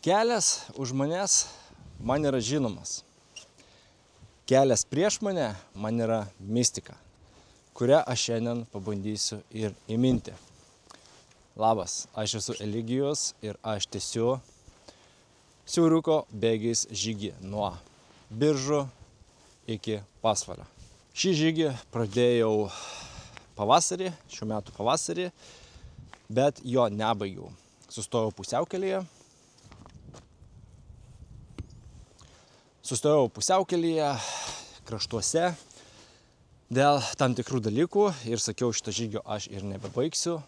Kelias už manęs man yra žinomas. Kelias prieš mane man yra mistika, kurią aš šiandien pabandysiu ir įminti. Labas, aš esu Eligijus ir aš tęsiu siauriuko bėgiais žygį nuo Biržų iki Pasvalio. Šį žygį pradėjau pavasarį, šių metų pavasarį, bet jo nebaigiau. Sustojau pusiaukelėje, kraštuose dėl tam tikrų dalykų ir sakiau, šito žygio aš ir nebebaigsiu,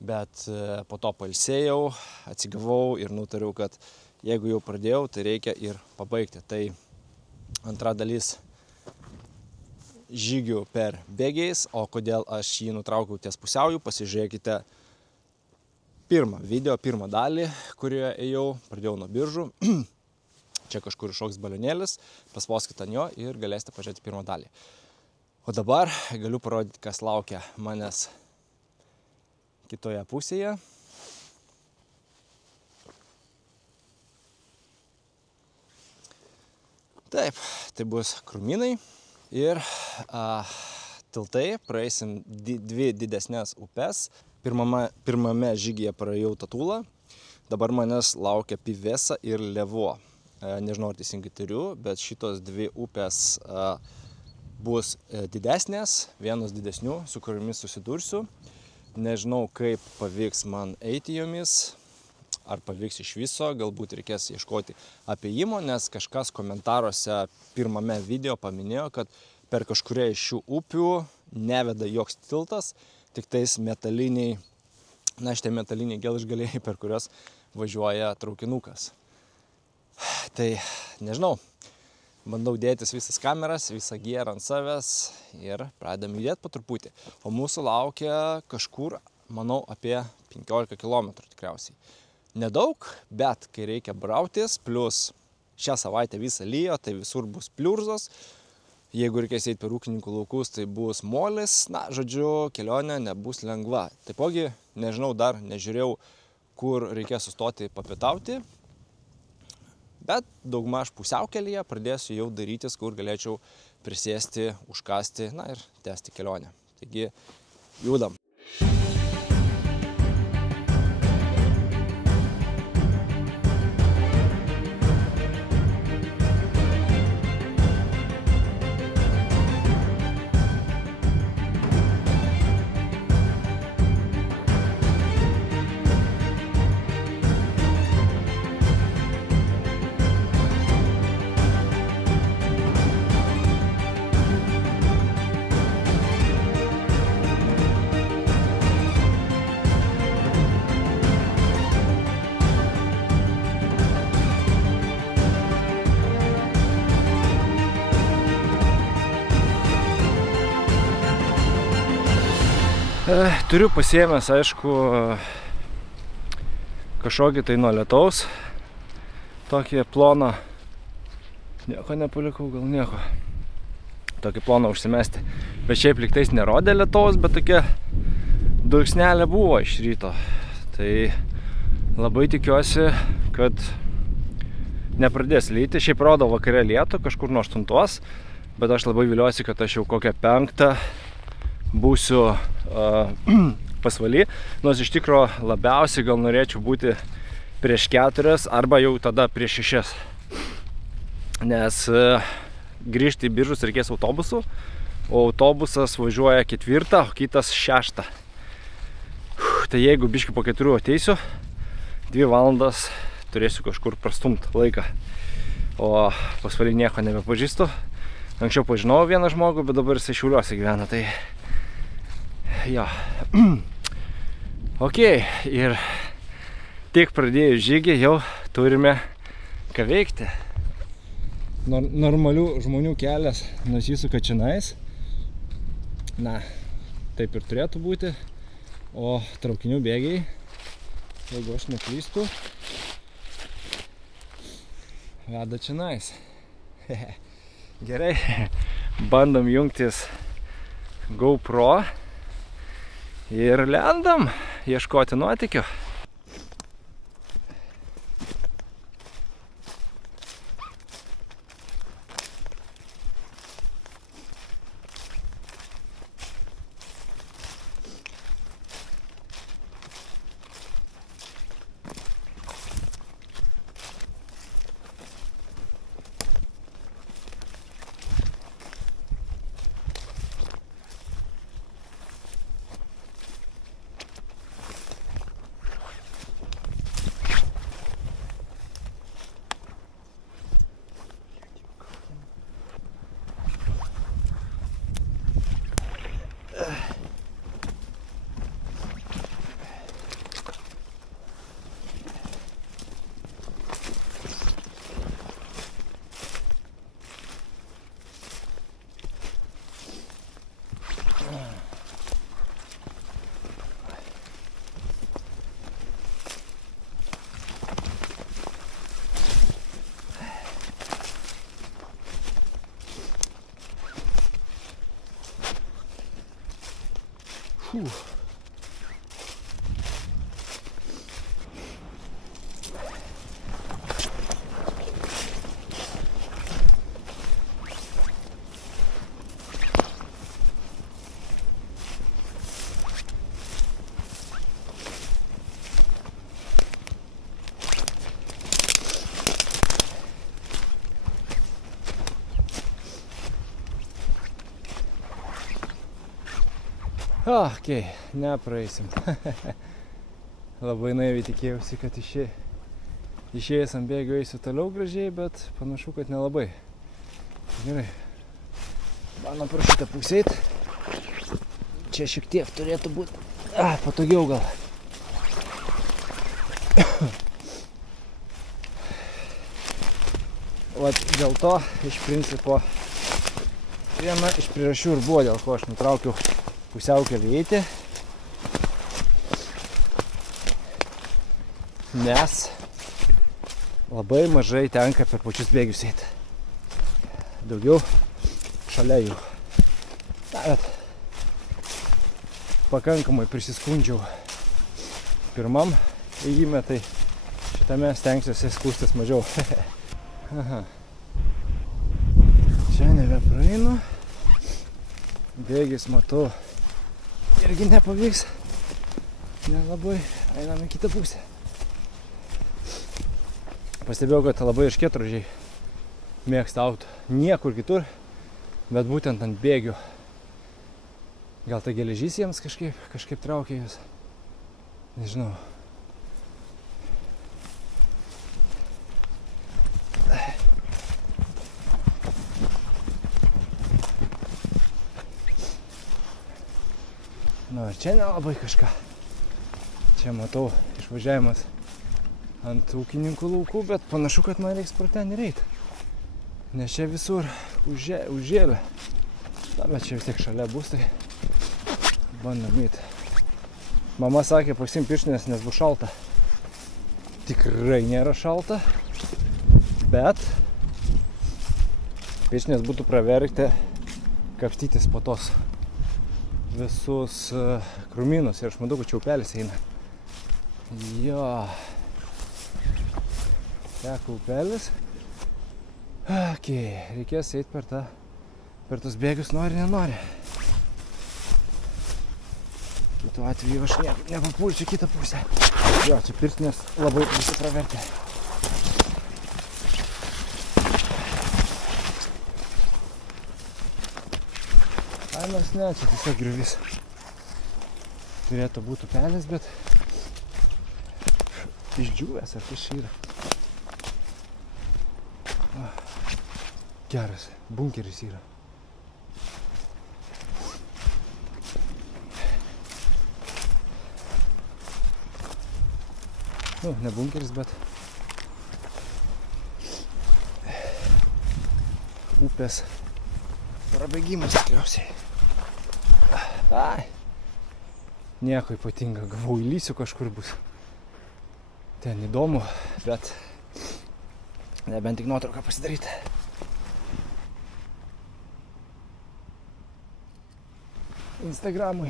bet po to pailsėjau, atsigavau ir nutariau, kad jeigu jau pradėjau, tai reikia ir pabaigti. Tai antra dalis žygių per bėgiais, o kodėl aš jį nutraukiau ties pusiauju, pasižiūrėkite pirmą dalį, kurioje ėjau, pradėjau nuo Biržų. Čia kažkur iššoks balionėlis, paspauskite ant jo ir galėsite pažiūrėti pirmą dalį. O dabar galiu parodyti, kas laukia manęs kitoje pusėje. Taip, tai bus krūmynai ir tiltai, praeisim dvi didesnės upes. Pirmame žygyje praėjau Tatulą, dabar manęs laukia Pivesa ir Levo. Nežinau, ar teisingai turiu, bet šitos dvi upės bus didesnės, vienos didesnių, su kuriomis susidursiu. Nežinau, kaip pavyks man eiti jomis, ar pavyks iš viso, galbūt reikės ieškoti apėjimo, nes kažkas komentaruose pirmame video paminėjo, kad per kažkurią iš šių upių neveda joks tiltas, tik tais metaliniai, šitie metaliniai gelžgaliai, per kurios važiuoja traukinukas. Tai nežinau, bandau dėtis visas kameras, visą gierą ant savęs ir pradedam judėti po truputį. O mūsų laukia kažkur, manau, apie 15 km tikriausiai. Nedaug, bet kai reikia brautis, plus šią savaitę visą lyjo, tai visur bus pliurzos. Jeigu reikės eiti per ūkininkų laukus, tai bus molis. Žodžiu, kelionė nebus lengva. Taipogi, nežinau, dar nežiūrėjau, kur reikės sustoti papietauti. Bet daugmaž pusiaukelėje pradėsiu jau darytis, kur galėčiau prisėsti, užkasti, ir tęsti kelionę. Taigi, judam. Turiu pasiėmęs, aišku, kažkokį tai nuo lietaus, tokį ploną, nieko nepalikau, gal nieko, tokį ploną užsimesti, bet šiaip liktais nerodė lietaus, bet tokia dulksnelė buvo iš ryto, tai labai tikiuosi, kad nepradės lyti, šiaip rodo vakare lietų, kažkur nuo 8, bet aš labai viliuosi, kad aš jau kokią 5 būsiu Pasvaly, nors iš tikro labiausiai gal norėčiau būti prieš 4 arba jau tada prieš 6, nes grįžti į Biržus reikės autobusu, o autobusas važiuoja 4, o kitas 6. Tai jeigu biškį po 4 ateisiu, 2 valandas turėsiu kažkur prastumt laiką, o Pasvaly nieko nebepažįstu. Anksčiau pažinau vieną žmogų, bet dabar jisai Šiauliuose gyvena, tai jo. Ok, ir tik pradėjus žygį jau turime ką veikti. Normalių žmonių kelias nusisuka čionais. Taip ir turėtų būti. O traukinių bėgiai, jeigu aš neklystu, veda čionais. Gerai, bandom jungtis GoPro ir lendam ieškoti nuotykio. Okei, nepraeisim. Labai naiviai tikėjausi, kad išėjęs ant bėgių eisiu toliau gražiai, bet panašu, kad nelabai. Gerai. Mano pro šitą pusę eit. Čia šiek tiek turėtų būti patogiau gal. Vat dėl to, iš principo, viena iš priežasčių ir buvo, dėl ko aš nutraukiau pusiaukelį eiti, nes labai mažai tenka per pačius bėgius eiti. Daugiau šalia jų. Na, bet pakankamai prisiskundžiau pirmam ėjime, tai šitame stengsiuosi skųstis mažiau. Aha. Čia nebepraeinu. Bėgis matau. Irgi nepavyks. Nelabai. Einam į kitą pusę. Pastebėjau, kad labai erškėtrožiai mėgsta aut niekur kitur, bet būtent ant bėgių. Gal ta geležis jiems kažkaip traukia jūs. Nežinau. Nu, ir čia nelabai kažką. Čia matau išvažiavimas ant ūkininkų laukų, bet panašu, kad man reiks pro ten ir eit. Nes čia visur užžėlė. Na, bet čia vis tiek šalia bus, tai bandom eit. Mama sakė, pasiim pirštines, nes bus šalta. Tikrai nėra šalta, bet pirštinės būtų praverkti kapstytis po tos visus krūmynus ir aš matau, kad čia upelis eina. Jo. Teka upelis. Okei, reikės eit per tos bėgius, nori, nenori. Kitu atveju aš nepapulsiu kitą pusę. Jo, čia pirštinės labai visi pravertė. Nors ne, čia tiesiog griuvis. Turėtų būti upelis, bet išdžiūvęs, ar kas čia yra. Geras, bunkeris yra. Nu, ne bunkeris, bet upės prabėgimas tikriausiai. Ai, nieko ypatinga, gavau įlysiu kažkur bus. Ten įdomu, bet nebent tik nuotrauką pasidaryti. Instagramui.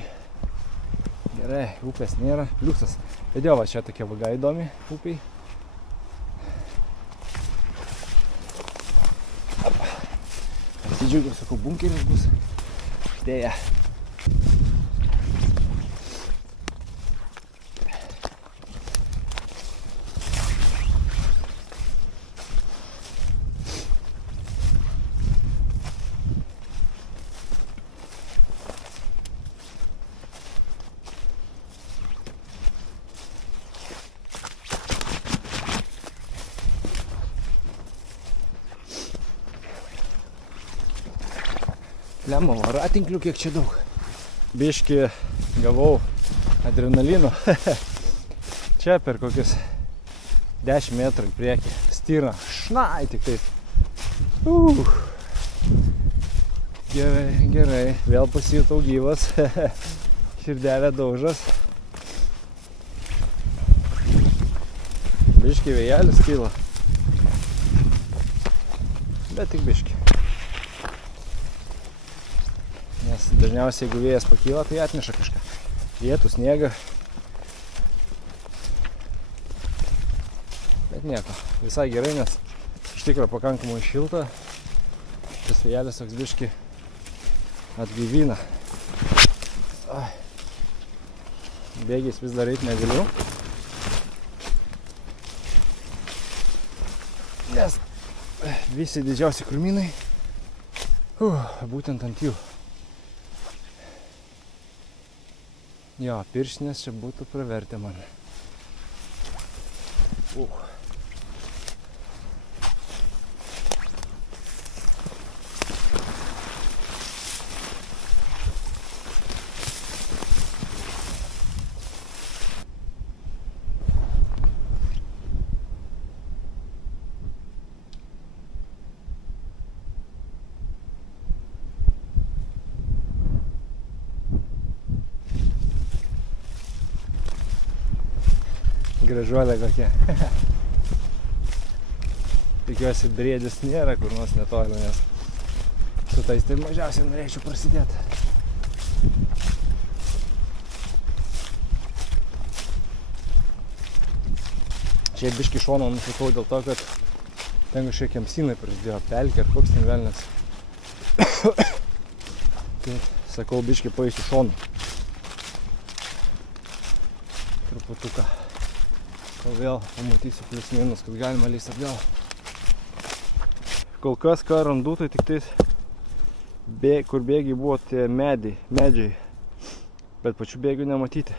Gerai, upės nėra, pliusas. Bet jo, va čia tokia vaga įdomi upiai. Atsidžiaugiau, sakau, bunkeris bus. Dėja. Lemą voratinklių, kiek čia daug. Biškį gavau adrenalino. Čia per kokius 10 metrų į priekį. Stirna. Šnai tik tais. Gerai, gerai. Vėl pasijutau gyvas. Širdelė daužas. Biškį vėjelis kyla. Bet tik biškį. Nes dažniausiai, jeigu vėjas pakyla, tai atneša kažką. Vietų sniegą. Bet nieko, visai gerai, nes iš tikro pakankamai šilta. Tas vėjelis toks biškį atgaivina. Bėgiais vis dar eit negaliu. Nes visi didžiausi krūmynai būtent ant jų. Jo, pirštinės čia būtų pravertę man. Gražuolė kokia. Tikiuosi briedis nėra kur nors netoli, nes su tais tai mažiausiai norėčiau prasidėti. Šiaip biškį šoną nusukau dėl to, kad ten kažkiek kemsynai prasidėjo, pelkė ar koks ten velnias. Tai sakau, biškį paeisiu šoną. Truputuką. Kol vėl pamatysiu plius minus, kad galima lįst atgal. Kol kas ką randu, tai tik tais, kur bėgiai buvo tie medžiai, bet pačių bėgių nematyti.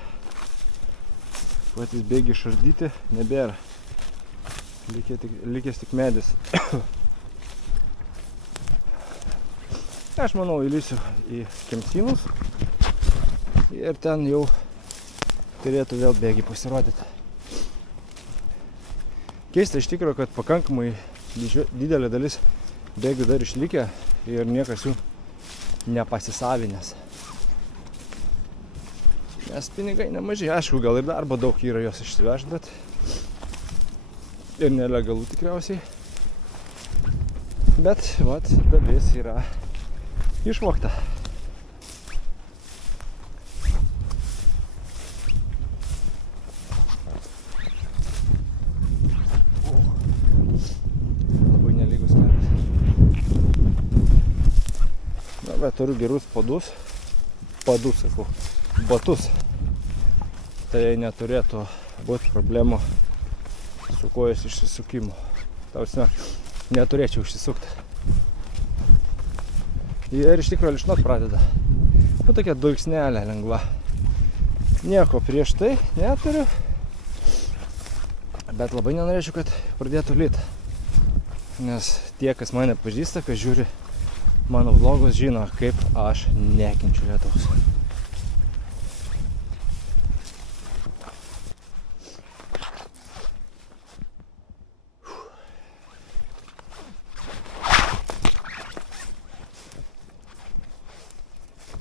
Patys bėgiai išardyti nebėra. Likęs tik medis. Aš manau, įlysiu į kemsynus ir ten jau turėtų vėl bėgiai pasirodyti. Keista iš tikrųjų, kad pakankamai didelė dalis bėgių dar išlikę ir niekas jų nepasisavinęs. Nes pinigai nemaži, aišku, gal ir darbo daug yra jos išsivežti, bet ir nelegalų tikriausiai. Bet, vat, dalis yra išvogta. Turiu gerus batus. Tai neturėtų būti problemų su kojos išsisukimu. Tausime, neturėčiau išsisukti. Ir iš tikrųjų lišnot pradeda. Tokia dulksnelė lengva. Nieko prieš tai neturiu. Bet labai nenorėčiau, kad pradėtų lyt. Nes tie, kas mane pažįsta, kas žiūri mano vlogus, žino, kaip aš nekenčiu lietaus.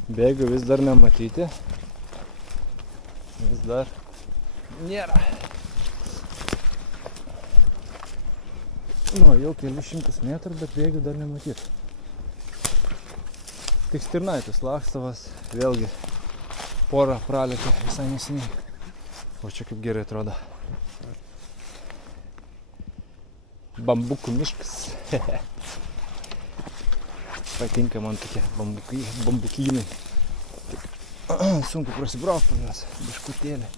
Bėgių vis dar nematyti. Vis dar nėra. Nu, jau kelius šimtus metrų, bet bėgių dar nematyti. Tik stirnaitis lakstavas, vėlgi porą pralėkė visai neseniai. O čia kaip gerai atrodo. Bambukų miškas. Patinka man tokie bambukynai. Sunku prasibraukti juos, biškutėlį.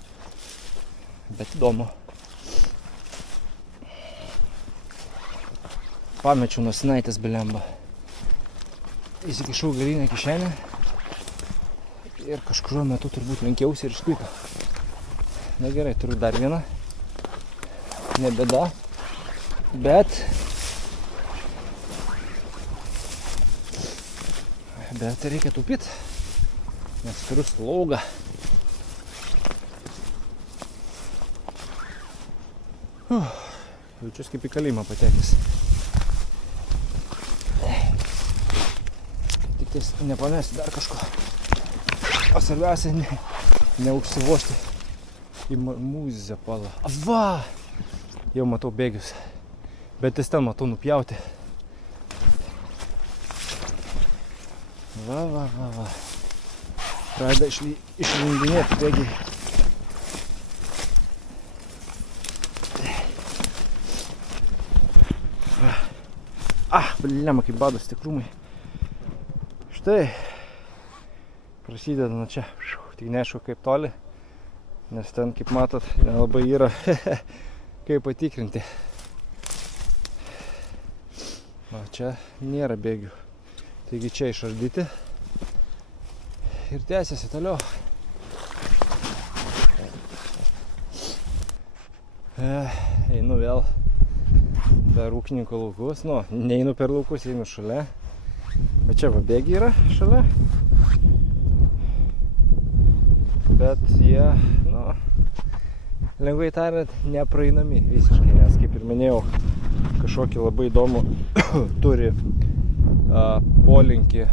Bet įdomu. Pamečiau nosinaitės bilemba. Įsikišau galinę kišenę ir kažkuriuo metu turbūt lenkiausi ir iškrito. Na gerai, turiu dar vieną. Ne bėda. Bet reikia taupyti, nes turiu slaugą. Jaučiuos kaip į kalėjimą patekęs. Nepamesti dar kažko. O svarbiausia, neužsivožti į mūzę palą. Va! Jau matau bėgius. Bet ties ten matau nupjauti. Va. pradeda išlindinėti bėgiai. Blema, kaip badas tikrumai. Štai, prasideda nuo čia, tik neaišku kaip toli, nes ten, kaip matot, nelabai yra kaip patikrinti. O čia nėra bėgių, taigi čia išardyti ir tęsiasi toliau. Einu vėl per ūkininko laukus, neinu per laukus, einu šalia, bet čia va bėgiai yra šalia, bet jie, lengvai tariant, nepraeinami visiškai, nes kaip ir minėjau, kažkokį labai įdomų turi polinkį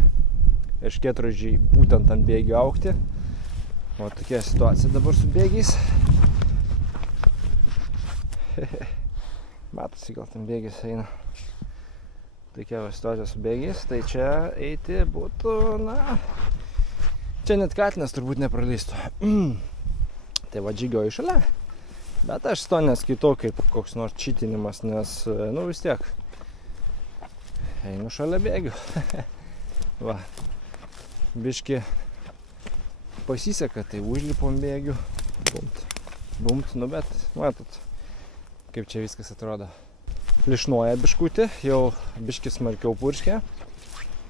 erškėtrožiai būtent ant bėgių augti. O tokia situacija dabar su bėgiais. Matosi, gal ten bėgis eina. Tokia situacija su bėgiais, tai čia eiti būtų, čia net katinas turbūt nepraleistų. Tai va žygioju šalia, bet aš to neskaitau kaip koks nors čitinimas, nes, vis tiek, einu šalia bėgių. Va, biški pasiseka, tai užlipom bėgių, bumt, bet matot, kaip čia viskas atrodo. Lišnuoja biškutį, jau biški smarkiau purškia.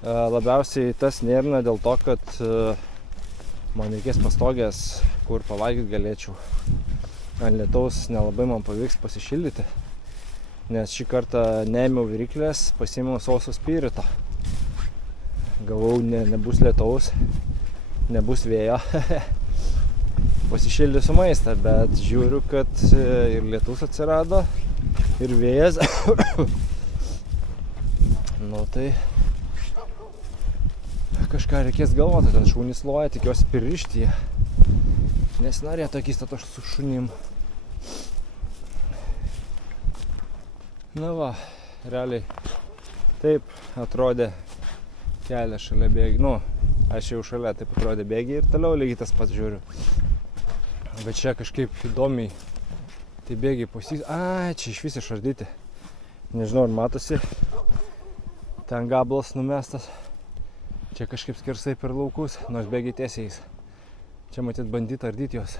Labiausiai tas nervina dėl to, kad man reikės pastogės, kur pavalgyti galėčiau. Ant lietaus nelabai man pavyks pasišildyti, nes šį kartą neėmiau viryklės, pasiėmiau sauso spirito. Gavau, nebus lietaus, nebus vėjo. Pasišildysiu maistą, bet žiūriu, kad ir lietus atsirado, ir vėjas. Tai kažką reikės galvoti, ten šunys loja, tikiuosi pririšti jie. Nesinorėtų akistatos su šunim. Realiai taip atrodė kelias šalia bėgiai. Aš jau šalia taip atrodė bėgiai ir toliau lygiai tas pats žiūriu. Bet čia kažkaip įdomiai tai bėgiai čia iš vis išardyti. Nežinau, ar matosi. Ten gabalas numestas. Čia kažkaip skersai per laukus, nors bėgiai tiesiais. Čia matyt bandyti ardyti jos.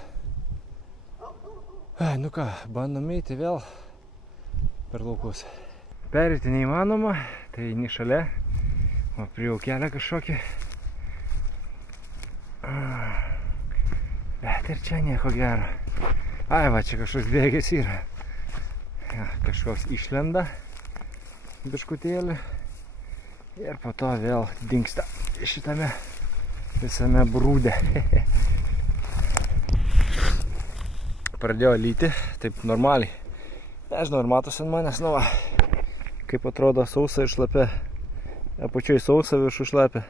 Bandom eiti vėl per laukus. Perėti neįmanoma, tai eini šalia. O prijau kelią kažkokį. Bet ir čia nieko gero. Čia kažkoks bėgis yra. Kažkoks išlenda biškutėlį. Ir po to vėl dingsta šitame visame brūde. Pradėjo lyti, taip normaliai. Nežinau, ar matosi ant manęs, kaip atrodo sausa ir šlapia. Apačioj sausa, viršų šlapia.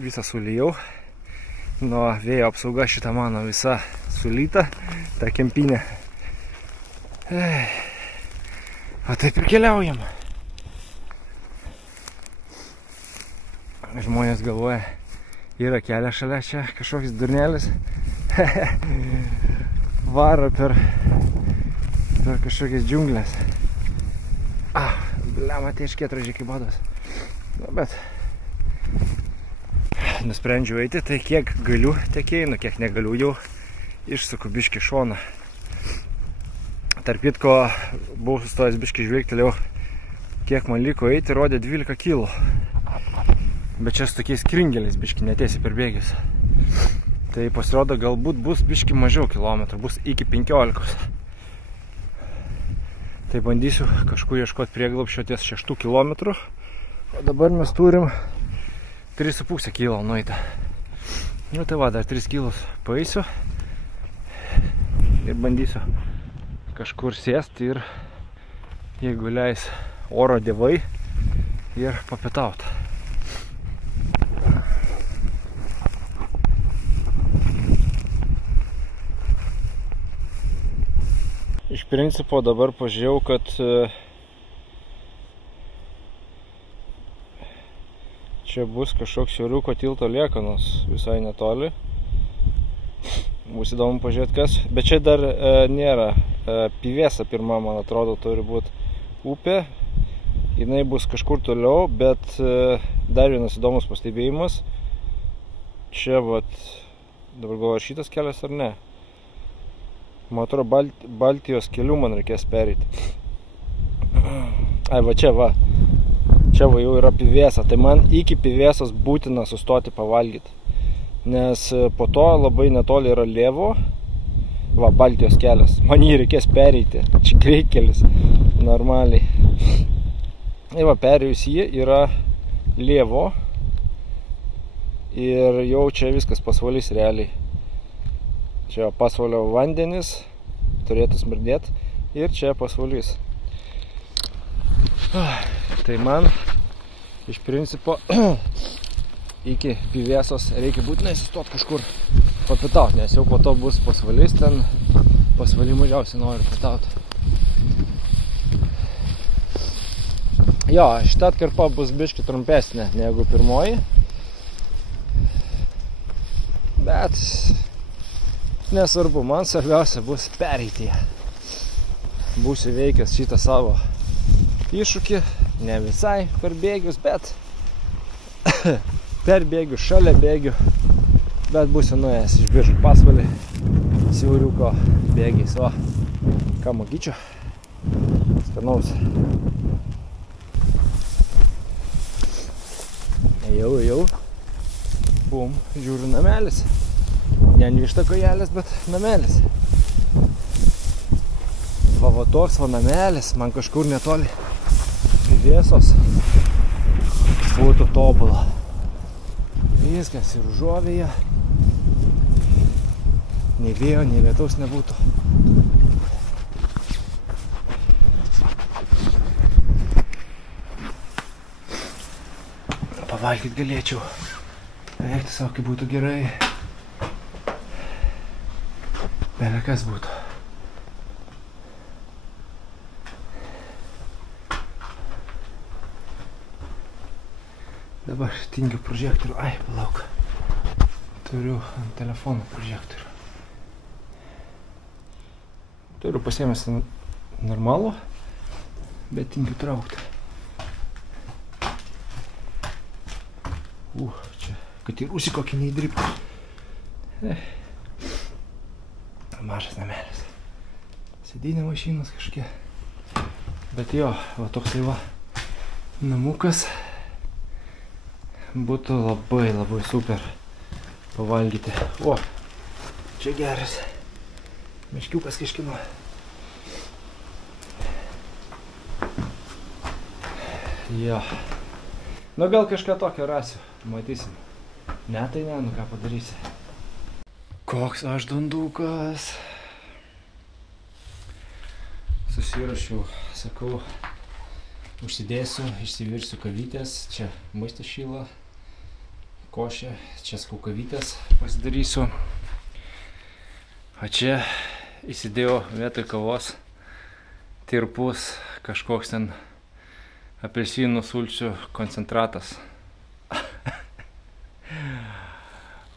Visą sulijau. Nuo vėjo apsauga šita mano visa sulyta, ta kempinė. O taip ir keliaujam. Žmonės galvoja, yra kelias šalia čia, kažkoks durnelis. Varo per kažkokias džiunglės. Blema, tai erškėtrožiai kaip badas. Bet nusprendžiau eiti, tai kiek galiu, tiek einu, kiek negaliu, jau išsuku biškį šoną. Tarp kitko, buvau sustojęs biškį žvilgtelėjau, kiek man liko eiti, rodė 12 kg. Bet čia su tokiais kringeliais biškį netiesi per bėgius. Tai pasirodo, galbūt bus biškį mažiau kilometrų, bus iki 15. Tai bandysiu kažkur ieškoti prieglobsčio ties 6 kilometrų. O dabar mes turim 3,5 kg nueitą. Tai va, dar 3 kg paeisiu ir bandysiu kažkur sėsti ir, jeigu leis oro dievai, ir papietauti. Iš principo dabar pažiūrėjau, kad Čia bus kažkoks Šiauriuko tilto liekanos visai netoli. Bus įdomu pažiūrėti kas. Bet čia dar nėra. Pivėsa pirma, man atrodo, turi būti upė. Jinai bus kažkur toliau, bet dar vienas įdomus pastebėjimas. Čia vat, dabar galvoju, šitas kelias ar ne? Man atrodo, Baltijos kelių man reikės pereiti. Ai, va čia va. Čia va jau yra Pivėsa. Tai man iki Pivėsos būtina sustoti pavalgyti. Nes po to labai netoli yra Lėvo. Va, Baltijos kelias. Man jį reikės pereiti. Čia greitkelis. Normaliai. Ir va, perėjus jį yra Lėvo. Ir jau čia viskas pasvalys realiai. Čia pasvalio vandenis. Turėtų smirdėti. Ir čia pasvalys. Tai man iš principo iki Pivėsos reikia būtinai sustoti kažkur papietauti, nes jau po to bus pasvalys, ten pasvalį mažiausiai noriu pietauti. Jo, šita atkarpa bus biški trumpesnė negu pirmoji, bet nesvarbu, man svarbiausia bus pereiti. Būsiu veikęs šitą savo iššūkį, ne visai per bėgius, bet per bėgius, šalia bėgių, bet būsiu nuėjęs iš Biržų pasvalį Siauriuko bėgiais. O, ką mokyčiau? Skanaus. Jau. Bum, žiūriu namelis. Ne višta kojelės, bet namelis. Va toks va namelis, man kažkur netoli Pivėsos būtų tobula. Viskas ir užuovėje. Nei vėjo, nei lietaus nebūtų. Pavalgyt galėčiau. Eikti savo, kaip būtų gerai. Bele kas būtų. Dabar tingiu prožektorių. Ai, palauk. Turiu ant telefono prožektorių. Turiu pasiėmęs normalų, bet tingiu traukti. Čia, kad ir rūsi kokį neįdripti. Mažas namelis. Sėdynė mašinos kažkokie. Bet jo, va toksai va namukas. Būtų labai super pavalgyti. O, čia geras. Meškiukas kažkino. Jo. Nu gal kažką tokio rasiu. Matysim. Ne, tai ne, nu ką padarysi. Koks aš dundukas. Susirašiau, sakau, užsidėsiu, išsivirsiu kavytės. Čia maistas šyla. Košė, čia skaukavytės pasidarysiu. O čia įsidėjau vietoj kavos tirpus kažkoks ten apelsinų sulčių koncentratas.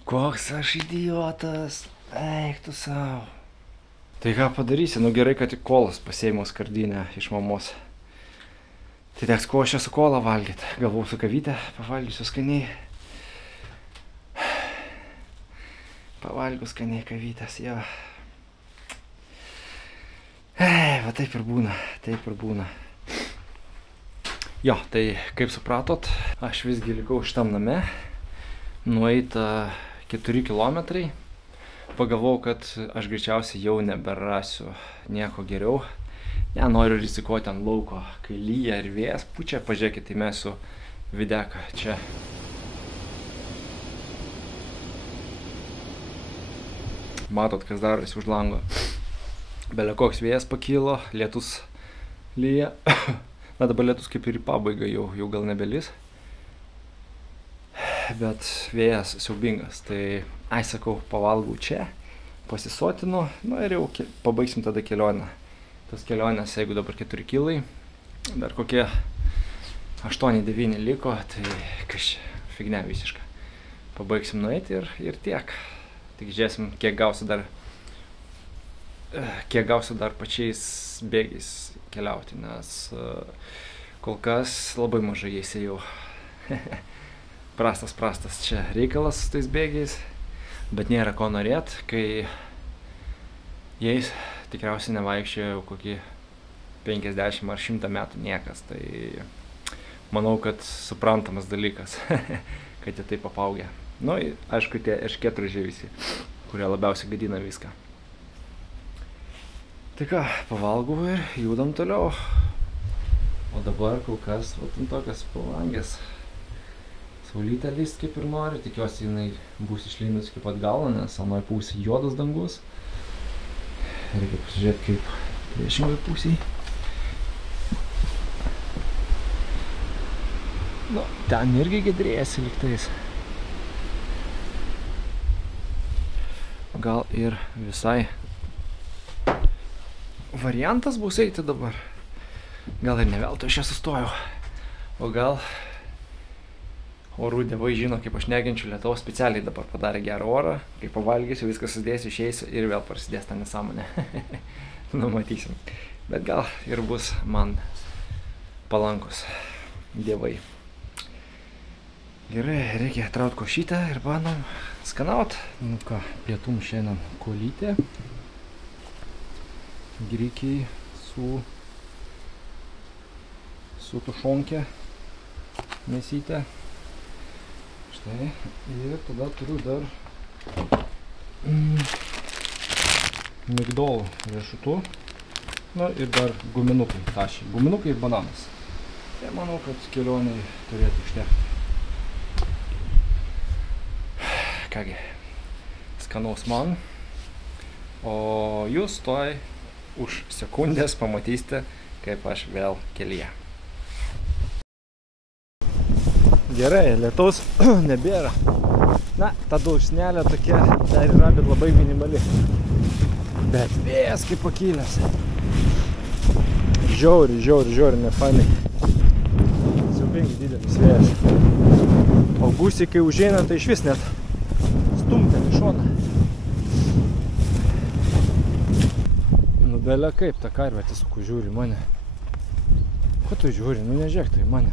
Koks aš idiotas, eik tu savo. Tai ką padarysi, nu gerai, kad tik kolas pasiėmiau skardinę iš mamos. Tai teks košę su kola valgyti, galvau su kavytę, pavalgysiu skaniai. Pavalgiu skaniai kavytės, jo. Va taip ir būna, taip ir būna. Jo, tai kaip supratot, aš visgi likau šitam name. Nueita 4 kilometrai. Pagalvojau, kad aš greičiausiai jau neberasiu nieko geriau. Noriu rizikuoti ant lauko, kai lyja ir vėjas pučia. Pažiūrėkit, įmesiu videką čia. Matot, kas darosi už lango. Bele koks vėjas pakilo, lietus lyja. Na dabar lietus kaip ir į pabaigą jau gal nebelis. Bet vėjas siaubingas. Tai, sakau, pavalgau čia, pasisotinu, nu ir jau pabaigsim tada kelionę. Tas kelionės, jeigu dabar 4 kilai, dar kokie 8-9 liko, tai fignia visiška. Pabaigsim nueiti ir tiek. Tik žiūrėsim, kiek gausiu dar pačiais bėgiais keliauti, nes kol kas labai mažai jais ėjau. Prastas čia reikalas su tais bėgiais, bet nėra ko norėt, kai jais tikriausiai nevaikščiojo kokį 50 ar 100 metų niekas. Tai manau, kad suprantamas dalykas, kad jie taip apaugę. Nu, aišku, tie erškėtrožiai visi, kurie labiausiai gadina viską. Tai ką, pavalgau ir judam toliau. O dabar kol kas, vat ant tokias palangės. Saulytė lyst kaip ir nori, tikiuosi jinai bus išlindus iki pat galo, nes anoj pusė juodas dangus. Reikia pasižiūrėti kaip priešingai pusiai. Nu, ten irgi gedrėjasi lygtais. Gal ir visai variantas bus eiti dabar. Gal ir ne veltui aš čia sustojau. O gal orų dievai žino, kaip aš negenčiu lietaus, specialiai dabar padarė gerą orą. Kai pavalgysiu, viskas susidėsiu, išeisiu ir vėl prasidės ta nesąmonė. Nu, matysim. Bet gal ir bus man palankus dievai. Gerai, reikia traut košytę ir bandom skanaut. Nu ką, pietum šiandien kolytė. Grikiai su tušonkė mėsytė. Štai. Ir tada turiu dar migdolų riešutų. Na ir dar guminukai tašį. Guminukai ir bananas. Tai manau, kad kelioniai turėtų užtekti. Kągi, skanaus man. O jūs toj už sekundės pamatysite, kaip aš vėl kelyje. Gerai, lietaus nebėra. Na, ta dulksnelė tokia dar yra, bet labai minimali. Bet vėjas kaip pakilęs. Žiauri, nefainai. Siaubingai didelis vėjas. O gūsiai, kai užeina, tai išvis net stumteli šoną. Nu, belia kaip, ta karvė tiesiog žiūri mane. Ko tu žiūri? Nu, nežiūrėk tai mane.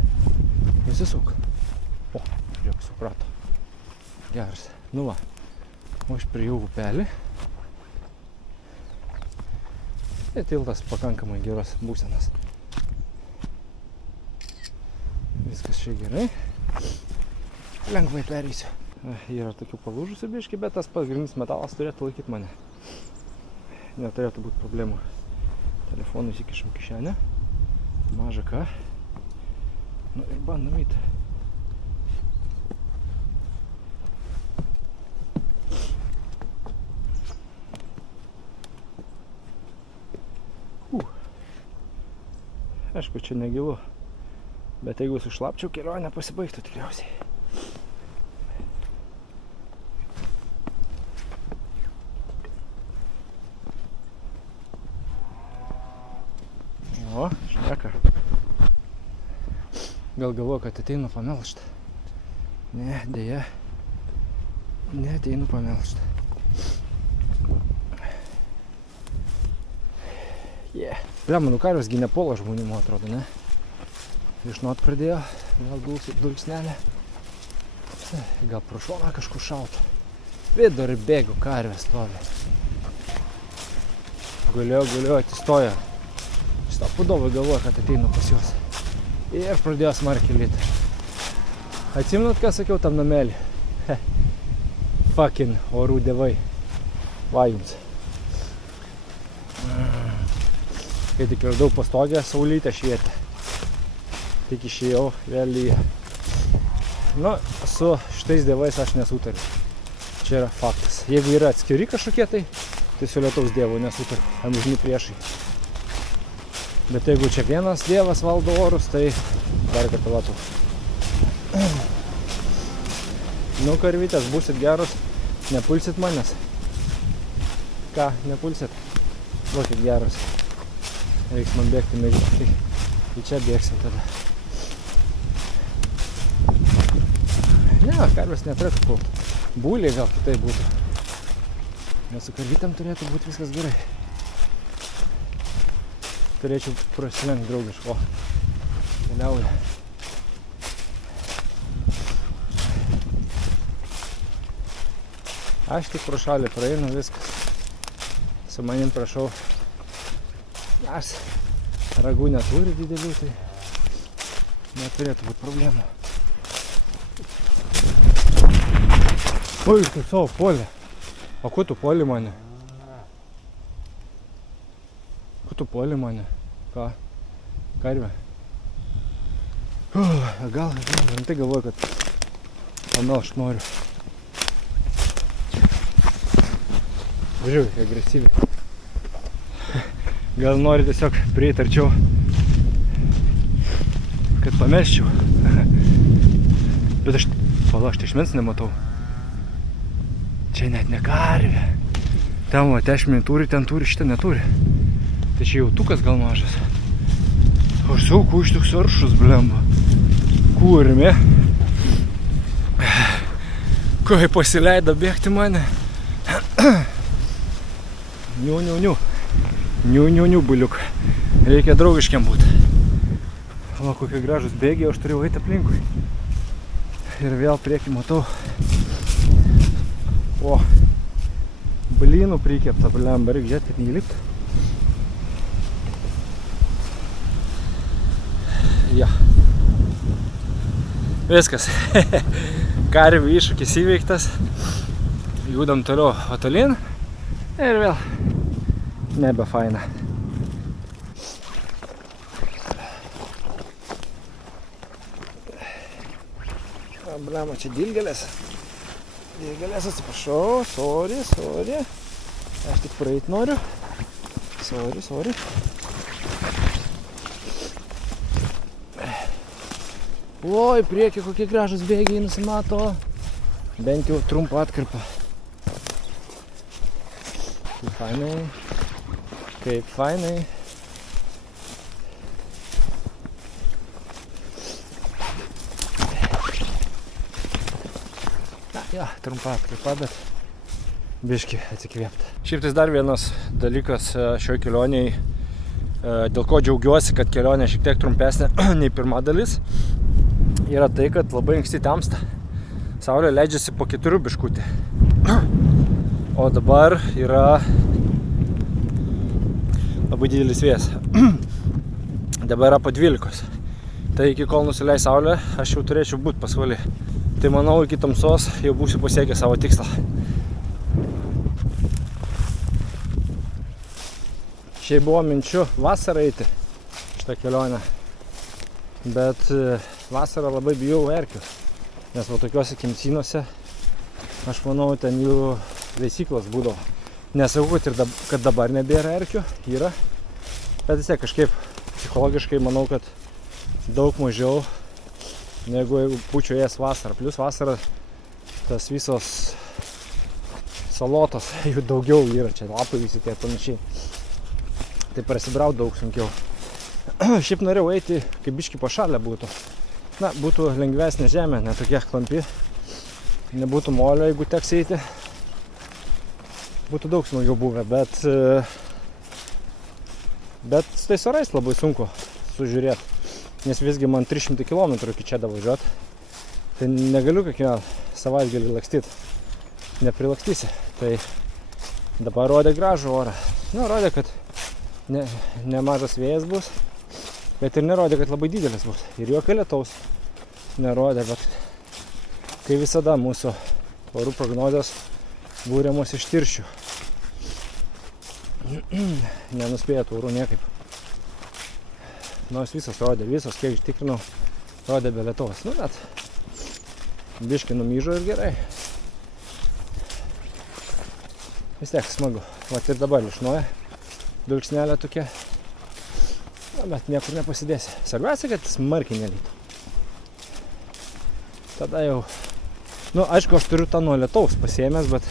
Nusisuk. O, žiūrėk, suprato. Geras. Nu va, o aš prie jų upelį. Tai tiltas pakankamai geros būsenas. Viskas čia gerai. Lengvai pereisiu. Yra tokių palūžusių biškį, bet tas pagrindinis metalas turėtų laikyti mane. Neturėtų būti problemų. Telefonų įsikišam kišenę. Maža ką. Nu ir bandom eiti. Aišku, čia negilu, bet jeigu sušlapčiau, kelionė pasibaigtų tikriausiai. O, šneka. Gal galvoju, kad ateinu pamelžt. Ne, dėja. Neateinu pamelžt. Manau, karvės gi nepuola žmonių, man atrodo, ne? Išnot pradėjo, vėl dulksnelė. Gal pro šoną kažkur šautų. Vidurį bėgu, karvės stovi. Guliu, atsistojo. Stopudovai galvoja, kad ateinu pas juos. Ir pradėjo smarkiai lyti. Atsimenat, ką sakiau tam namelį? Fucking orų dievai. Va jums. Kai tik radau pastogę, saulytę švietė. Tik išėjau, vėl lyja. Nu, su šitais dievais aš nesutariu. Čia yra faktas. Jeigu yra atskiri kažkokie, tai su lietaus dievu nesutariu. Amžini priešai. Bet jeigu čia vienas dievas valdo orus, tai dar katalatau. Nu, karvytės, būsit geros, nepulsit manęs. Ką, nepulsit? Būkit geros. Reiks man bėgti mėgti, tai čia bėgsim tada. Ne, karvės neturėtų pult. Būliai gal kitai būtų. Nes su karvytėm turėtų būti viskas gerai. Turėčiau prasilenkt draugiško. Keliauja. Aš tik pro šalį praeinu viskas. Su manim prašau. Aš ragų neturi didelių, tai neturėtų būti problemų. Oi, tu savo puolė. O kuo tu puolė mane? Kuo tu puolė mane? Ką? Karvę? Gal, tai galvoju, kad pamelšt noriu. Žiūrėk, agresyviai. Gal nori tiesiog prieiti arčiau, kad pamesčiau. Bet aš tešmens nematau. Čia net ne karvė. Ten va, tešmenį turi, ten turi, šitą neturi. Tai čia jautukas gal mažas. Aš sauku iš toks aršus, blemba. Kurmi. Kai pasileido bėgti mane. Niu, buliuk. Reikia draugiškiam būti. O, kokie gražus bėgiai, aš turėjau eiti aplinkui. Ir vėl priekį matau. O, blynų prikepta, blemba, reikia žiūrėti, kad neįliptų. Ja. Viskas. Karvių iššūkis įveiktas. Judam toliau atolin. Ir vėl nebe faina. Blema, čia dilgelės. Dilgelės, atsiprašau. Sorry. Aš tik praeit noriu. Sorry. Oi, priekį kokie gražus bėgiai nusimato. Bent jau trumpą atkarpą. Kaip fainai. Ja, trumpa atkarpa, bet biškį atsikvėpti. Šiaip tai dar vienas dalykas šioj kelioniai, dėl ko džiaugiuosi, kad kelionė šiek tiek trumpesnė nei pirma dalis, yra tai, kad labai anksti temsta. Saulė leidžiasi po 4 biškutį. O dabar yra labai didelis vėjas. Dabar yra po 12. Tai iki kol nusileis saulė, aš jau turėčiau būti pasvaly. Tai manau, iki tamsos jau būsiu pasiekę savo tikslą. Šiaip buvo minčių vasarą eiti šitą kelionę. Bet vasarą labai bijau erkių. Nes va tokiuose kemsynuose, aš manau, ten jų veisyklos būdavo. Nesakau, kad dabar nebėra erkių, yra. Bet vis tiek kažkaip psichologiškai manau, kad daug mažiau negu jeigu būčiau ėjęs vasarą. Plius vasarą tas visos salotos, jų daugiau yra, čia lapai visi tie panašiai. Tai prasibraut daug sunkiau. Šiaip norėjau eiti, kaip biškį pašalę būtų. Na, būtų lengvesnė žemė, netokie klampi. Nebūtų molio, jeigu teks eiti. Būtų daug smagiau buvę, bet su tais orais labai sunku sužiūrėti. Nes visgi man 300 km iki čia davažiuoti. Tai negaliu kiekvieną savaitgalį lakstyti. Neprilakstysi. Tai dabar rodė gražų orą. Nu, rodė, kad nemažas vėjas bus. Bet ir nerodė, kad labai didelis bus. Ir jokio lietaus nerodė, bet kai visada mūsų orų prognozijos būriamos iš tirščių. Nenuspėtų orų niekaip. Nors visos rodė, kiek tikrinau, rodė be lietaus. Nu, bet biškį numyžo ir gerai. Vis tiek smagu. Vat ir dabar lišnoja. Dulksnelė tokia. Na, bet niekur nepasidėsi. Svarbiausia, kad smarkiai nelytų. Tada jau... Nu, aišku, aš turiu tą nuo lietaus pasiėmęs, bet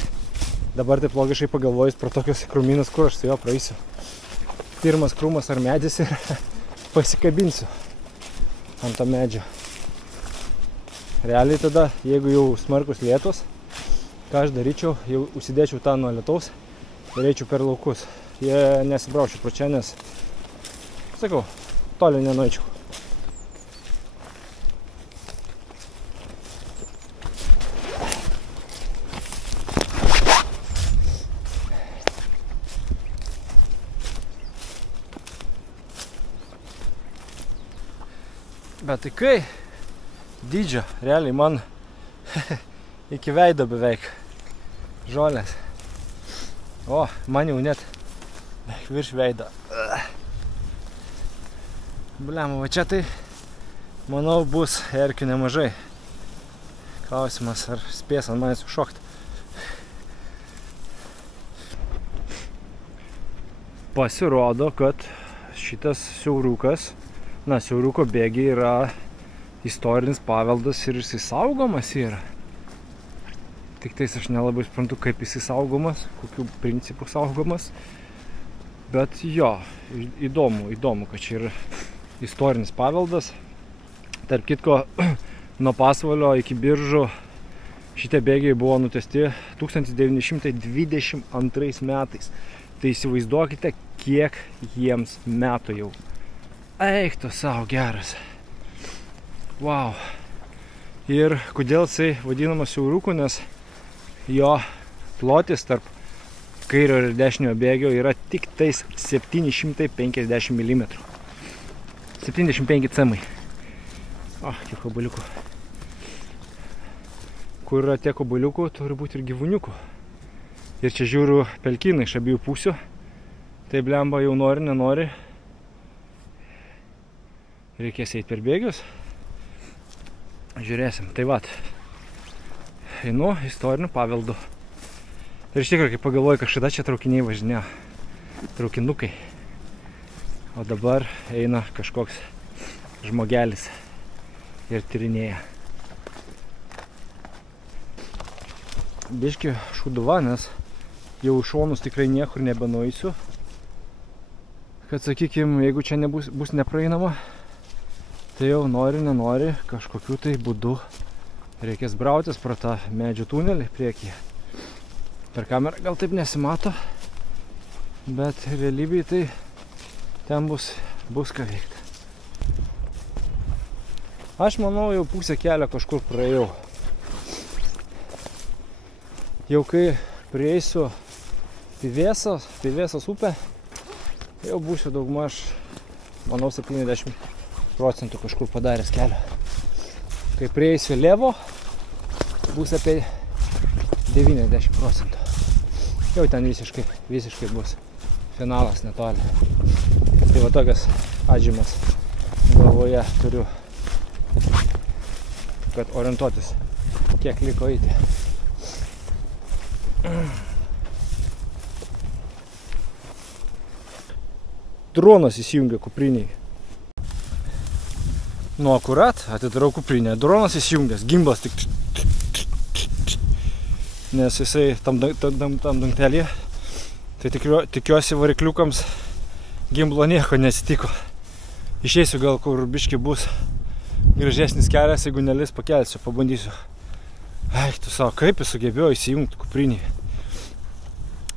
dabar taip logiškai pagalvojus pro tokius krūmynus, kur aš su jo praeisiu. Pirmas krūmas ar medis ir pasikabinsiu ant to medžio. realiai tada, jeigu jau smarkus lietus, ką aš daryčiau, jau užsidėčiau tą nuo lietaus ir eičiau per laukus. Jie nesibraučiau pro čia, nes, sakau, toli nenueičiau. Bet tai kai dydžio, realiai man iki veido beveik žolės. O, man jau net virš veido. Bliam, va čia tai, manau, bus erkių nemažai. Klausimas, ar spės ant manęs užšokti. Pasirodo, kad šitas siaurukas, siauruko bėgiai yra istorinis paveldas ir jisai saugomas yra. Tik tais aš nelabai suprantu, kaip jisai saugomas, kokių principų saugomas. Bet jo, įdomu, kad čia yra istorinis paveldas. Tarp kitko, nuo Pasvalio iki Biržų šitie bėgiai buvo nutiesti 1922 metais. Tai įsivaizduokite, kiek jiems metų jau. Eik tu savo geras. Wow. Ir kodėl jisai vadinamas siauruku, nes jo plotis tarp kairio ir dešinio bėgio yra tik tais 750 mm. 75 cm. O, kiek obuoliukų. Kur yra tiek obuoliukų, turi būti ir gyvūniukų. Ir čia žiūriu pelkynai iš abiejų pusių. Tai blemba jau nori, nenori. Reikės eiti per bėgius. Žiūrėsim. Tai vat. Einu istoriniu paveldu. Ir iš tikrųjų, kai pagalvoju, kažkada čia traukiniai važinėjo. Traukinukai. O dabar eina kažkoks žmogelis ir tyrinėja. Biški šuduva, nes jau šonus tikrai niekur nebenueisiu. Kad, sakykim, jeigu čia bus nepraeinama, tai jau nori, nenori, kažkokiu tai būdu reikės brautis pro tą medžių tunelį priekyje. Per kamerą gal taip nesimato, bet realybėje tai ten bus ką veikti. Aš manau, jau pusę kelio kažkur praėjau. Jau kai prieisiu Pivėsos upę, jau būsiu daugmaž, manau, 70% kažkur padaręs kelio. Kai prieisiu Levo, bus apie 90%. Jau ten visiškai bus finalas netoli. Tai va tokias atžymas galvoje turiu, kad orientuotis, kiek liko eiti. Dronas įsijungia kupriniai. Nu, akurat, atidarau kuprinę. Dronas įsijungęs, gimbas tik. Nes jisai tam dangtelėje. Tai tikiuosi varikliukams gimblo nieko nesitiko. Išeisiu gal, kur biški bus gražesnis kelias, jeigu nelis pakelsiu, pabandysiu. Eik tu savo, kaip jis sugebėjo įsijungti kuprinį.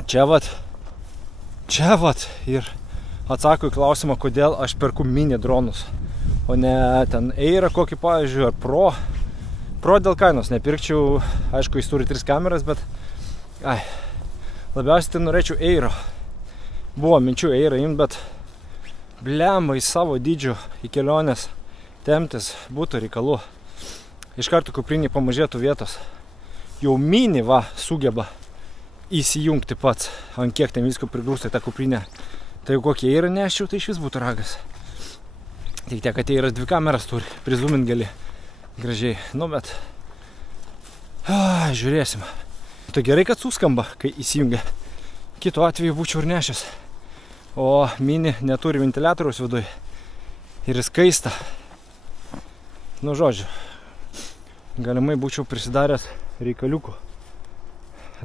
Čia vat. Ir atsako į klausimą, kodėl aš perku mini dronus, o ne ten Eirą kokį, pavyzdžiui, ar Pro. Pro dėl kainos nepirkčiau, aišku, jis turi 3 kameras, bet labiausiai tai norėčiau Eiro. Buvo minčių Eirą imt, bet blemba į savo dydžių į kelionės temptis būtų reikalų. Iš karto kuprinį pamažėtų vietos. Jau mini sugeba įsijungti pats, ant kiek ten visko prigrūsta į tą kuprinę. Tai jau kokie Eirą neščiau, tai iš vis būtų ragas. Tik tiek, kad Eiras 2 kameras turi, prizumint gali gražiai. Nu, bet žiūrėsim. Tai gerai, kad suskamba, kai įsijungia. Kitu atveju būčiau ir nešęs. O mini neturi ventiliatoriaus viduj. Ir jis kaista. Nu, žodžiu, galimai būčiau prisidaręs reikaliukų.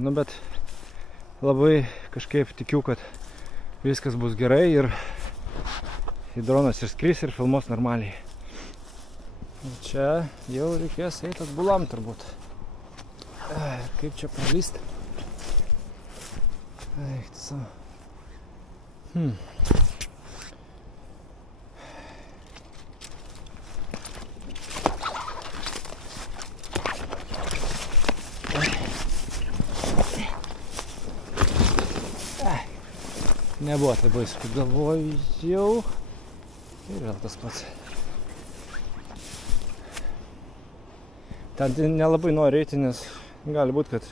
Nu, bet labai kažkaip tikiu, kad viskas bus gerai ir dronas ir skris ir filmuos normaliai. Čia jau reikės eiti atbulam turbūt. Kaip čia pralysti? Eik, tu savo. Nebuvo tai baisu, kaip galvojau. Ir vėl tas pats. Ten nelabai noriu eiti, nes gali būti, kad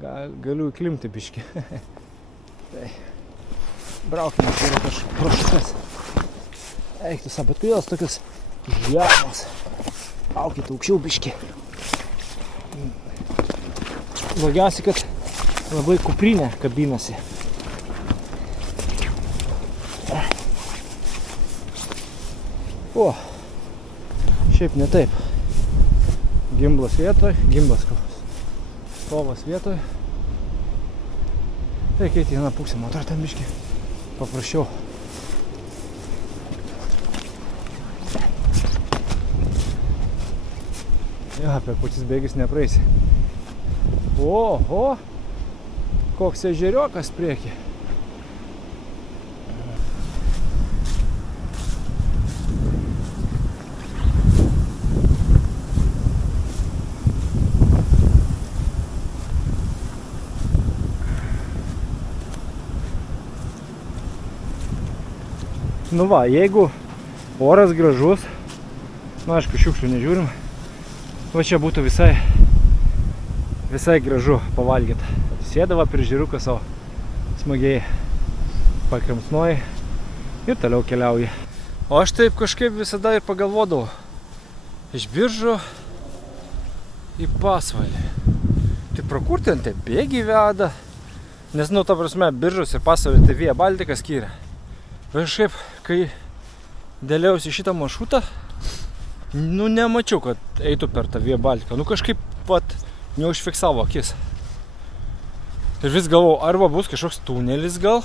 galiu įklimti biškį. Tai braukime pro šitas. Eik tu savo, bet kodėl tokios žemos. Aukit aukščiau biškį. Blogiausia, kad labai kuprinė kabinasi. O, šiaip ne taip. Gimblas vietoj, stovas vietoj. Reikia eiti į vieną pusę, man atrodo, ten biškį paprasčiau. Ja, per putis bėgis nepraeisi. O, koks ežeriokas prieki. Nu va, jeigu oras gražus, nu aišku, šiukšlių nežiūrim, va čia būtų visai gražu pavalgyti. Sėdava prie žiriuką savo smagiai pakramsnuoji ir toliau keliauji. O aš taip kažkaip visada ir pagalvodavau, iš Biržų į Pasvalį. Tai pro kur ten tie bėgiai veda? Nes, nu, ta prasme, Biržos ir Pasvalį tai Via Baltica skiria. Kažkaip, kai dėliausi šitą maršrutą, nu, nemačiau, kad eitų per tą Via Baltica. Nu, kažkaip pat neužfiksavo akis. Ir vis galvau, arba bus kažkoks tunelis gal,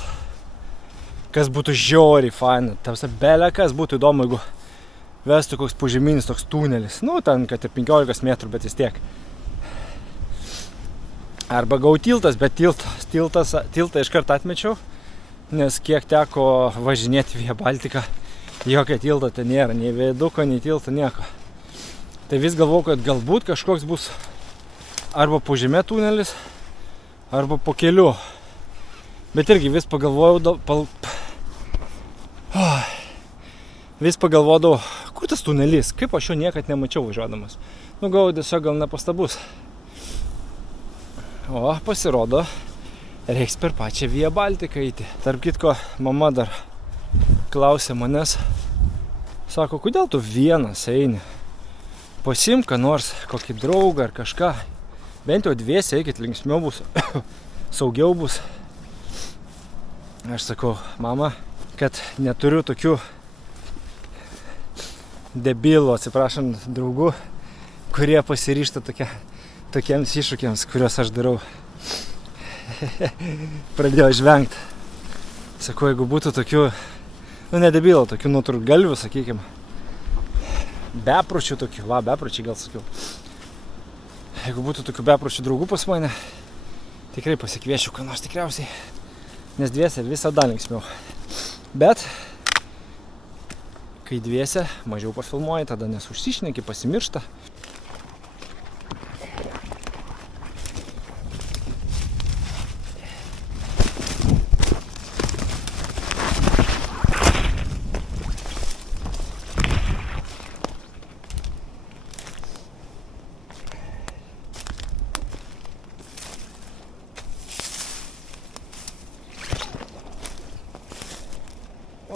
kas būtų žiauriai faina. Tamsa, belė kas būtų įdomu, jeigu vestų koks požeminis toks tunelis. Nu, ten, kad ir 15 metrų, bet vis tiek. Arba gau tiltas, bet tiltą iškart atmečiau. Nes kiek teko važinėti Via Baltica, jokio tilto ten nėra, nei viaduko, nei tilto, nieko. Tai vis galvau, kad galbūt kažkoks bus arba po žeme tunelis, arba po keliu. Bet irgi vis pagalvodavau, kur tas tunelis, kaip aš jo niekad nemačiau važiuodamas. Nu, galvoju, tiesiog gal nepastabus. O pasirodo, reiks per pačią Via Baltica eiti. Tarp kitko, mama dar klausė manęs, sako, kodėl tu vienas eini? Pasiimk ką nors, kokį draugą ar kažką. Bent jau dviese eikit, linksmiau bus, saugiau bus. Aš sakau, mama, kad neturiu tokių debilų, atsiprašant, draugų, kurie pasiryžta tokiems iššūkiams, kuriuos aš darau. Pradėjo žvengti. Sakau, jeigu būtų tokių, nu ne debilų, tokių nutrūktgalvių, sakykime, bepročių tokių, bepročiai gal sakiau. Jeigu būtų tokių bepročių draugų pas mane, tikrai pasikviečiau, ką nors tikriausiai, nes dviese visada linksmiau. Bet, kai dviese mažiau pafilmuoji, tada nes užsišneki, pasimiršta.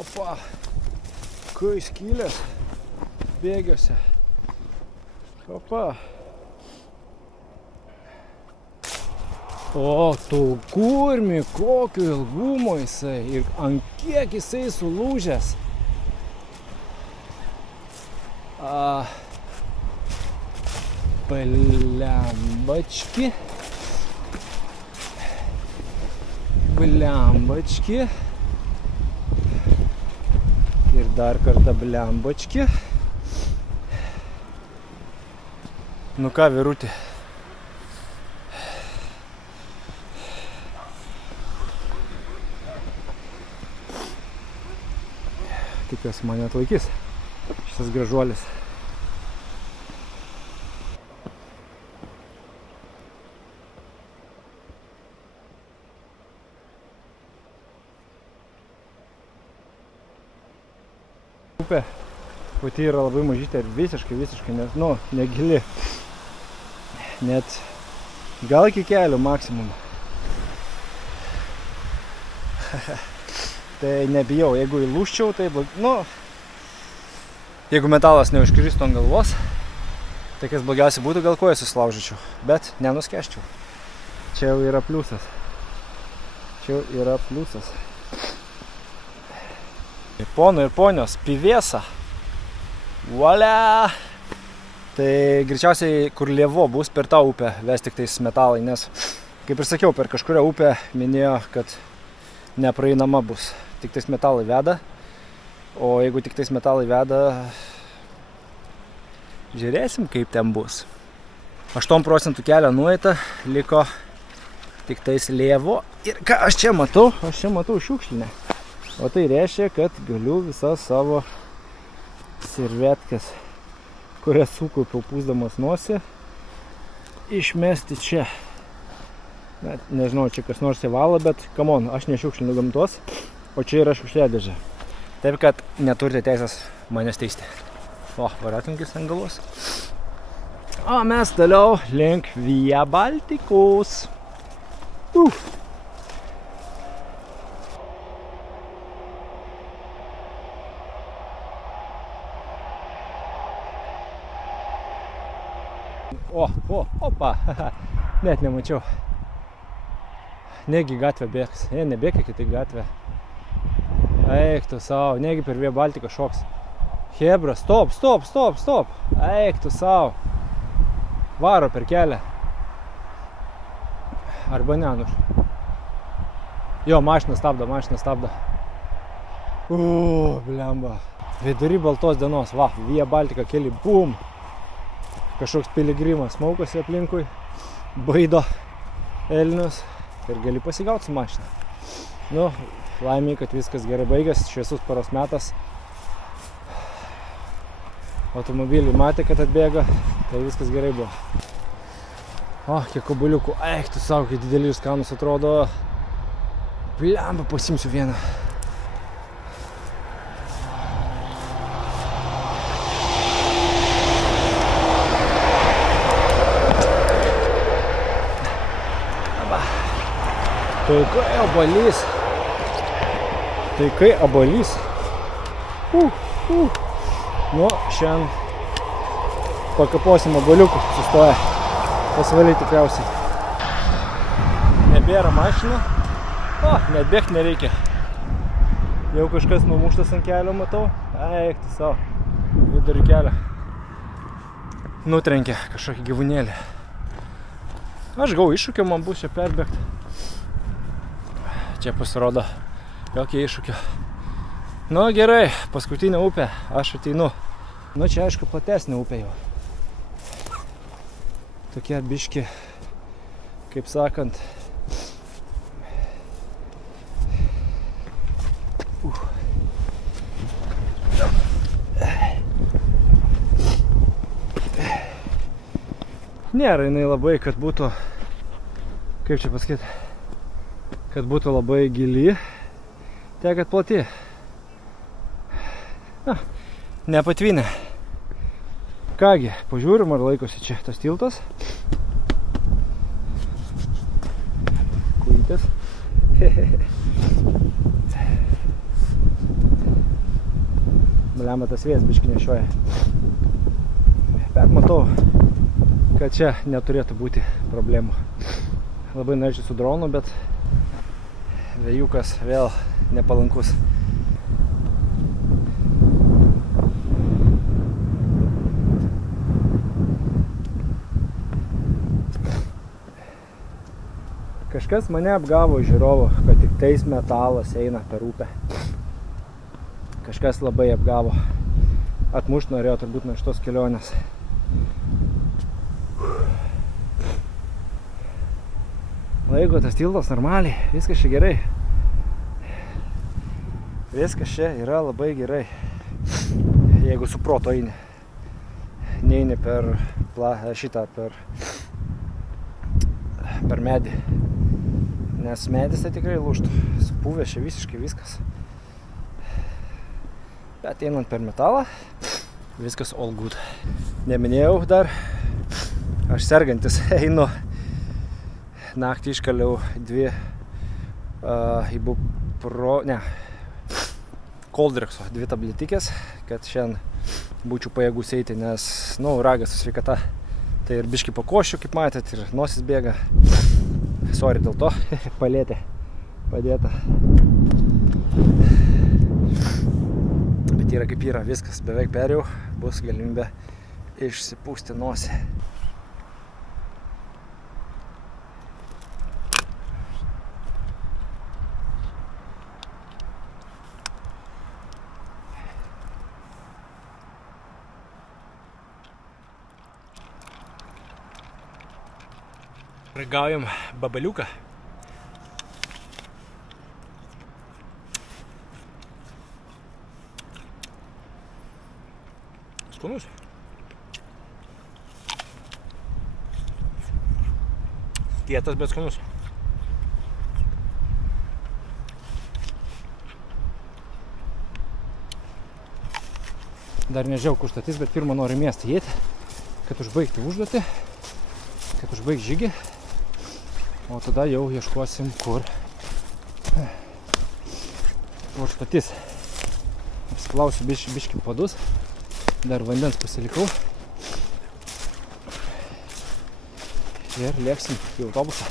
Opa, kai skylės bėgiuose. Opa. O, tu kurmi, kokio ilgumo jisai ir ant kiek jisai sulūžęs. Blembački. Ir dar kartą blembački. Nu ką, vyrutį. Tikiuosi mane atlaikys šitas gražuolis. Upė pati yra labai mažytė ir visiškai, negili. Net gal iki kelių maksimum. Tai nebijau, jeigu įlūščiau, tai jeigu metalas neužkristų ant galvos, tai kas blogiausia būtų, gal koją susilaužyčiau, bet nenuskęsčiau. Čia jau yra pliusas. Ponai ir ponios, pivėsa. Volia! Tai greičiausiai, kur Lievo bus, per tą upę ves tik tais metalai, nes, kaip ir sakiau, per kažkurią upę minėjo, kad nepraeinama bus. Tik tais metalai veda, o jeigu tik tais metalai veda, žiūrėsim, kaip ten bus. 8% kelio nueita, liko tik tais Lievo. Ir ką aš čia matau? Aš čia matau šiukšlinę. O tai reiškia, kad galiu visas savo servetkas, kurias sukaupiau pūsdamas nosį, išmesti čia. Net nežinau, čia kas nors įvalo, bet come on, aš nešiukšlinu gamtos, o čia yra šiukšliadėžė. Taip, kad neturite teisės manęs teisti. O, varatinkis ant galvos. O mes toliau link Via Balticos. Opa, net nemačiau. Negi gatvę bėgs. Nebėg iki tai gatvę. Eik tu savo, negi per Via Baltica šoks. Hebra, stop. Eik tu savo. Varo per kelią. Arba ne, Jo, mašina stabdo. Blemba. Vidury baltos dienos, va, Via Baltica keli, bum. Kažkoks piligrimas maukosi aplinkui, baido elnius ir gali pasigauti su mašina. Laimiai, kad viskas gerai baigės, šviesus paros metas. Automobilį matė, kad atbėga, tai viskas gerai buvo. Kiek obuoliukų, eik tu savo, kai didelius skanus atrodo. Blemba, pasimsiu vieną. Tai kai obuolys. Šiandien pakaposim obuoliukų, sustoja. Pasvaliai tikriausiai. Nebėra mašinų. Net bėgti nereikia. Jau kažkas numuštas ant kelio matau. Eik tu savo. Vidurį kelio. Nutrenkė kažkokį gyvūnėlį. Aš gau iššūkio, man bus čia perbėgti. Čia pasirodo jokio iššūkio. Gerai, paskutinė upė, aš ateinu. Čia aišku platesnė upė jau. Tokie biški, kaip sakant. Nėra jinai labai, kad būtų, kaip čia pasakyti, kad būtų labai gili, tiek kad plati. Nepatvinė. Kągi, pažiūrim, ar laikosi čia tas tiltas. Kujytės. Blemba, tas vėjas biškį nešioja. Bet matau, kad čia neturėtų būti problemų. Labai norėčiau su dronu, bet vėjukas vėl nepalankus. Kažkas mane apgavo žiūrovo, kad tik tais metalas eina per upę. Kažkas labai apgavo. Atmušt norėjo turbūt nuo šitos kelionės. laiko tas tiltas normaliai, viskas čia gerai. Viskas čia yra labai gerai. Jeigu su proto eini. Neini per šitą, per medį. Nes medis tai tikrai lūžtų. Supuvęs čia visiškai viskas. Bet einant per metalą, viskas all good. Neminėjau dar, aš sergantis einu. Naktį iškaliau 2 Koldrekso 2 tabletikės, kad šiandien būčiau pajėgus eiti, nes, ragas su sveikata. Tai ir biškį pakošiu, kaip matėt, ir nosis bėga. Sorry dėl to, palėtė padėta. Bet yra kaip yra, viskas beveik perėjau, bus galimybė išsipūsti nosį. Ragaujam babaliuką. Skanus. Kietas, bet skanus. Dar nežinau, kur statys, bet pirmą noriu miestą įeiti, kad užbaigti užduotį, kad užbaigti žygį. O tada jau ieškosim, kur statys. Apsiplausiu biškį padus. Dar vandens pasilikau. Ir lėksim į autobusą.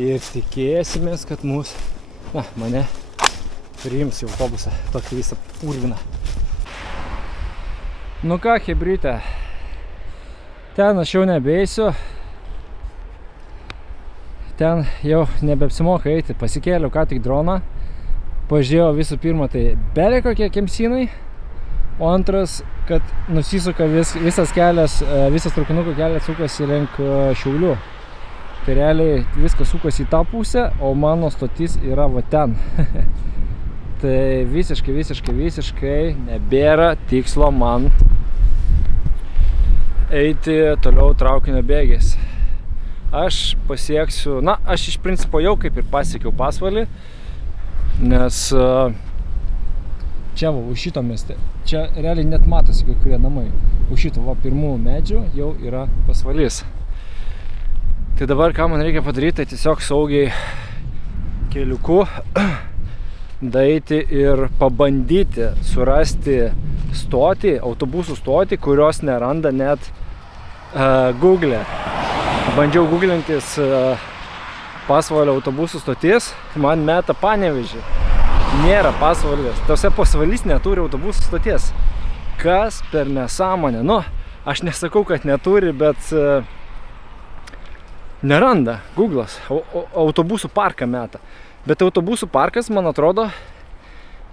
Ir tikėsimės, kad mane priims į autobusą. Tokį visą purviną. Nu ką, chebryte. Ten aš jau nebeisiu. Ten jau nebeapsimoka eiti. Pasikėliau ką tik droną. Pažiūrėjau visų pirma, tai belė kokie kemsynai. O antras, kad nusisuka visas kelias, visas traukinuko kelias sukasi link Šiaulių. Tai realiai viskas sukasi į tą pusę, o mano stotis yra va ten. Tai visiškai nebėra tikslo man eiti toliau traukinio bėgiais. Aš pasieksiu, aš iš principo jau kaip ir pasiekiau Pasvalį, nes čia už šito mieste, čia realiai net matosi kai kurie namai. Už šito pirmų medžių jau yra Pasvalys. Tai dabar ką man reikia padaryti, tai tiesiog saugiai keliuku daeiti ir pabandyti surasti stotį, autobusų stotį, kurios neranda net Google. Bandžiau googlintis Pasvalio autobusų stoties, man meta Panevėžį. Nėra Pasvalės. Tose Pasvalys neturi autobusų stoties. Kas per nesąmonę? Aš nesakau, kad neturi, bet neranda Google'as. Autobusų parką meta. Bet autobusų parkas, man atrodo,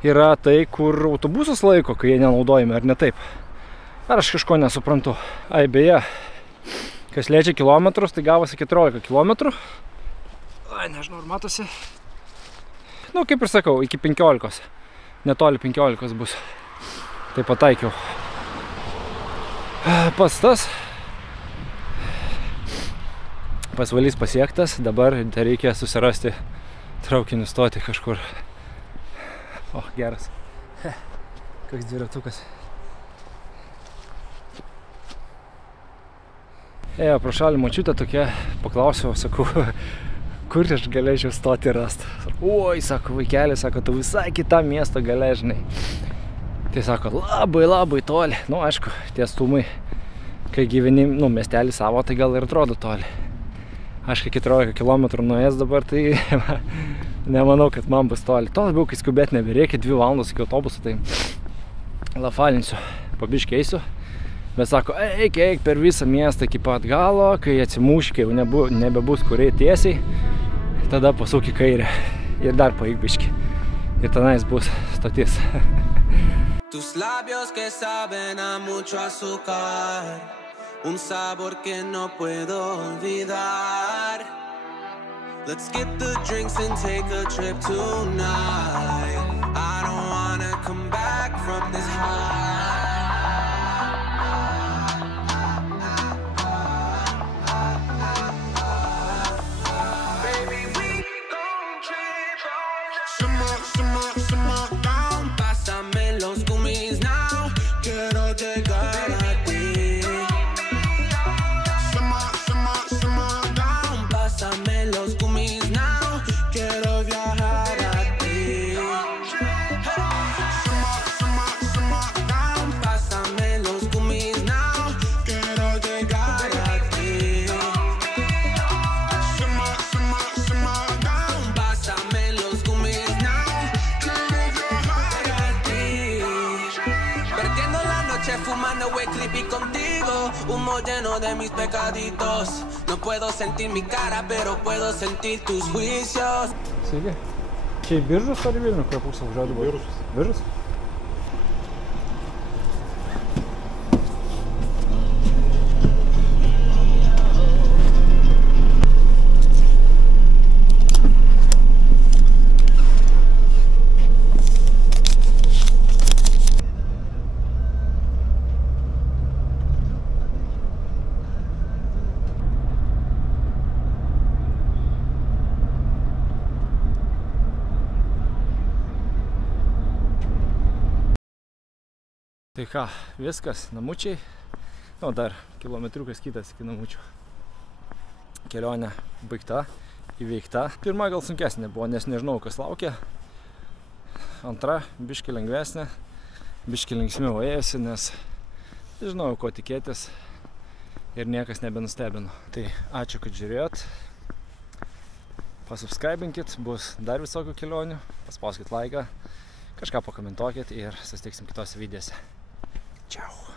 yra tai, kur autobusus laiko, kai jie nenaudojami, ar ne taip? Ar aš kažko nesuprantu? Beje, kas liečia kilometrus, tai gavosi 14 kilometrų. Nežinau, ar matosi. Kaip ir sakau, iki 15. Netoli 15 bus. Tai pataikiau. Pats tas. Pasvalys pasiektas. Dabar reikia susirasti traukinį stoti kažkur. Geras. Koks dviratukas. Ėjo pro šalį močiutė tokia, paklausiau, sakau, kur aš galėčiau stoti rasti. Oi, sako, vaikeli, sako, tu visai kitą miesto gale, žinai. Tai sako, labai toli. Aišku, tie stūmai, kai gyveni, miestelį savo, tai gal ir atrodo toli. Aš kai 14 km nuėjęs dabar, tai nemanau, kad man bus toli. To labiau, kai skubėti nebereikia, 2 valandos iki autobuso, tai lafalinsiu, pabiškai eisiu. Bet sako, eik per visą miestą iki pat galo, kai atsimuši, kai jau nebebus kur eiti tiesiai, tada pasuk į kairę ir dar paeik biškį. Ir tenais bus stotis. Tus labios que saben a mucho azúcar, un sabor que no puedo olvidar. Let's skip the drinks and take a trip tonight. I don't wanna come back from this high. Baby, we gon' trip on. Simmer down. Pásame los gummies now. Quiero llegar a ti. Simmer down. Pásame los gummies now. Quiero viajar a ti. Simmer down. Pásame los gummies now. Quiero llegar a ti. Simmer down. Pásame los gummies now. Quiero viajar a ti. Perdiendo la noche fumando way creepy contigo. Humo lleno de mis pecaditos. No puedo sentir mi cara, pero puedo sentir tus juicios. Sveiki. Čia į Biržus ar į Vilnių, kurio pusę važiuoti buvo? Biržus. Tai ką, viskas, namučiai. Nu, dar kilometriukas kitas iki namučių. Kelionė baigta, įveikta. Pirma gal sunkesnė buvo, nes nežinau, kas laukia. Antra, biški lengvesnė, biški linksmiau ėjusi, nes žinojau, ko tikėtis ir niekas nebenustebino. Tai ačiū, kad žiūrėjot. Pasubscribinkit, bus dar visokių kelionių. Paspauskit laiką, kažką pakomentuokit ir susitiksim kitose videose. Ciao.